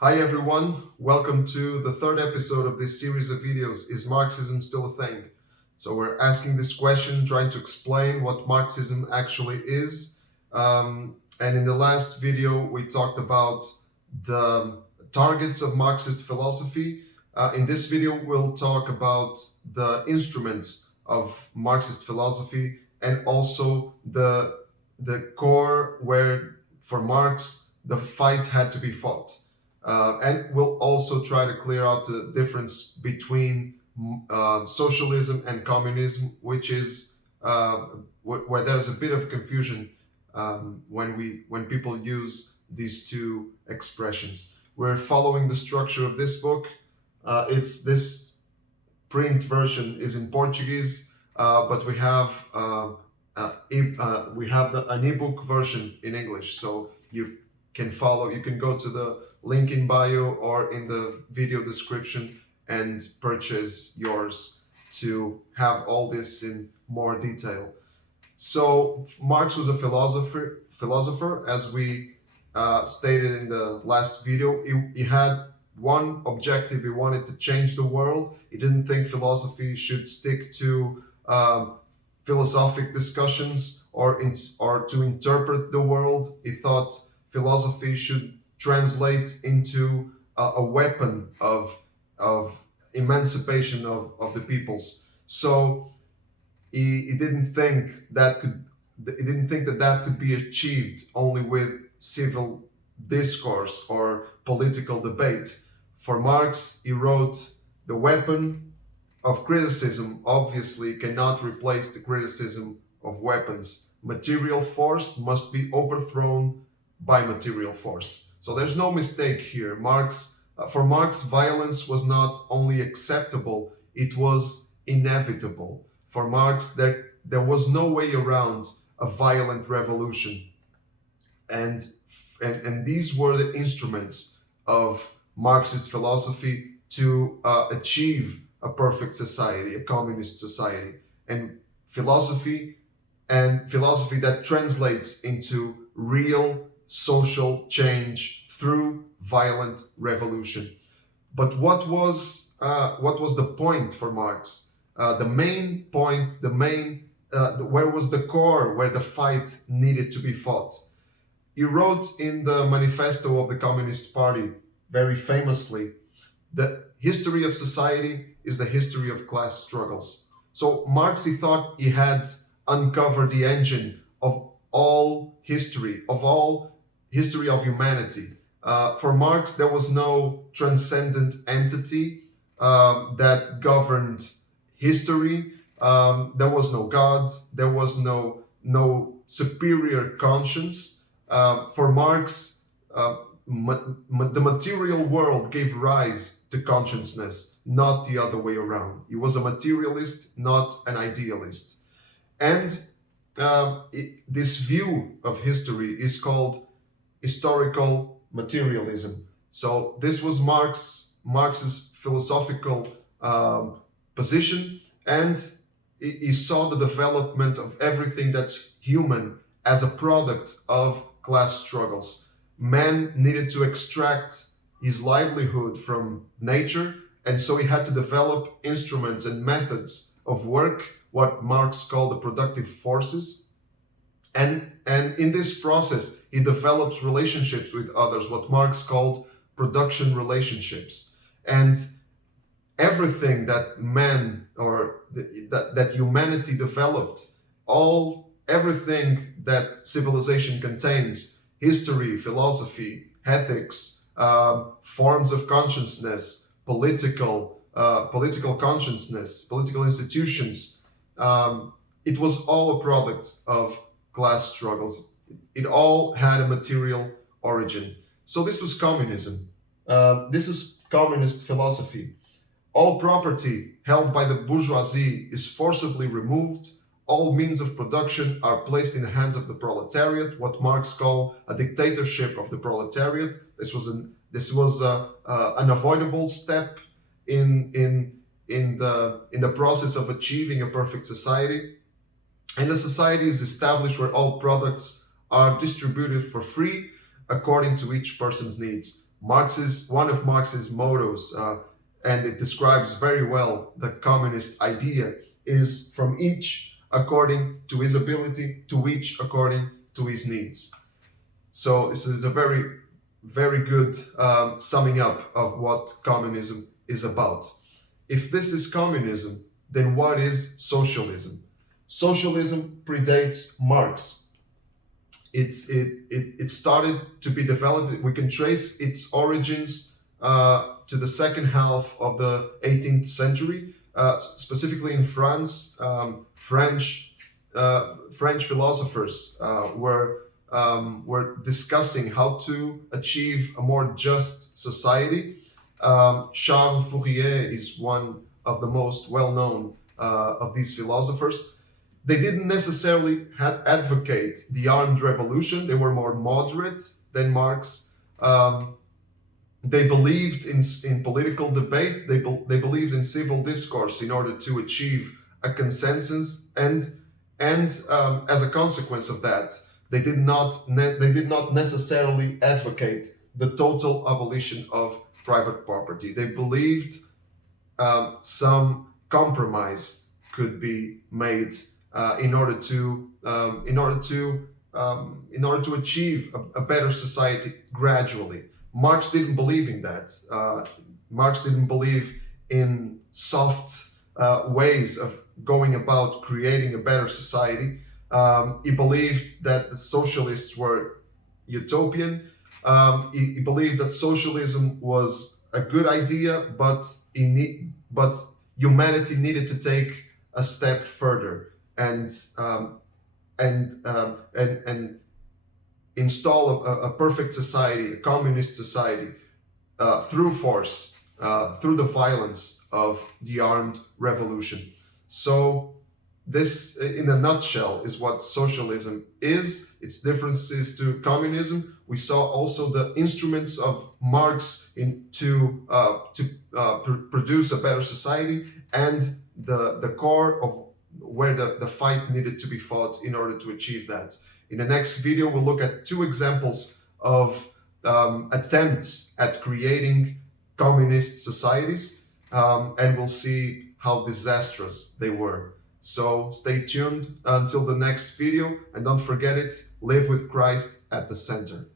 Hi everyone, welcome to the third episode of this series of videos, Is Marxism Still a Thing? So we're asking this question, trying to explain what Marxism actually is. And in the last video, we talked about the targets of Marxist philosophy. In this video, we'll talk about the instruments of Marxist philosophy and also the core where, for Marx, the fight had to be fought. And we'll also try to clear out the difference between socialism and communism, which is where there's a bit of confusion when people use these two expressions. We're following the structure of this book. It's this print version is in Portuguese, but we have an ebook version in English, so you can follow. You can go to the link in bio or in the video description and purchase yours to have all this in more detail. So Marx was a philosopher, as we stated in the last video. He had one objective. He wanted to change the world. He didn't think philosophy should stick to philosophic discussions or to interpret the world. He thought philosophy should translate into a weapon of emancipation of the peoples. So he didn't think that could be achieved only with civil discourse or political debate. For Marx, he wrote, the weapon of criticism obviously cannot replace the criticism of weapons. Material force must be overthrown by material force. So there's no mistake here. For Marx, violence was not only acceptable, it was inevitable. For Marx, there was no way around a violent revolution. And these were the instruments of Marxist philosophy to achieve a perfect society, a communist society. And philosophy that translates into real social change through violent revolution. But what was the point for Marx? The main point, where was the core, where the fight needed to be fought? He wrote in the manifesto of the Communist Party, very famously, the history of society is the history of class struggles. So Marx, he thought he had uncovered the engine of all history, of humanity. For Marx, there was no transcendent entity that governed history. There was no God. There was no superior conscience. For Marx, the material world gave rise to consciousness, not the other way around. He was a materialist, not an idealist. And this view of history is called historical materialism. So this was Marx's philosophical position, and he saw the development of everything that's human as a product of class struggles. Man needed to extract his livelihood from nature, and so he had to develop instruments and methods of work, what Marx called the productive forces. And in this process, he develops relationships with others, what Marx called production relationships. And everything that man or that humanity developed, everything that civilization contains, history, philosophy, ethics, forms of consciousness, political consciousness, political institutions, it was all a product of class struggles. It all had a material origin. So this was communism. This was communist philosophy. All property held by the bourgeoisie is forcibly removed. All means of production are placed in the hands of the proletariat, what Marx called a dictatorship of the proletariat. This was an unavoidable step in the process of achieving a perfect society. And a society is established where all products are distributed for free according to each person's needs. One of Marx's mottos, and it describes very well the communist idea, is from each according to his ability, to each according to his needs. So this is a very, very good summing up of what communism is about. If this is communism, then what is socialism? Socialism predates Marx. It started to be developed. We can trace its origins to the second half of the 18th century, specifically in France. French philosophers were discussing how to achieve a more just society. Charles Fourier is one of the most well-known of these philosophers. They didn't necessarily advocate the armed revolution. They were more moderate than Marx. They believed in political debate. They believed in civil discourse in order to achieve a consensus, and as a consequence of that, they did not necessarily advocate the total abolition of private property. They believed some compromise could be made in order to achieve a better society gradually. Marx didn't believe in that. Marx didn't believe in soft ways of going about creating a better society. He believed that the socialists were utopian. He believed that socialism was a good idea, but humanity needed to take a step further and install a perfect society, a communist society, through force, through the violence of the armed revolution. So this, in a nutshell, is what socialism is, its differences to communism. We saw also the instruments of Marx to produce a better society, and the core of where the fight needed to be fought in order to achieve that. In the next video, we'll look at two examples of attempts at creating communist societies, and we'll see how disastrous they were. So stay tuned until the next video, and don't forget it, live with Christ at the center.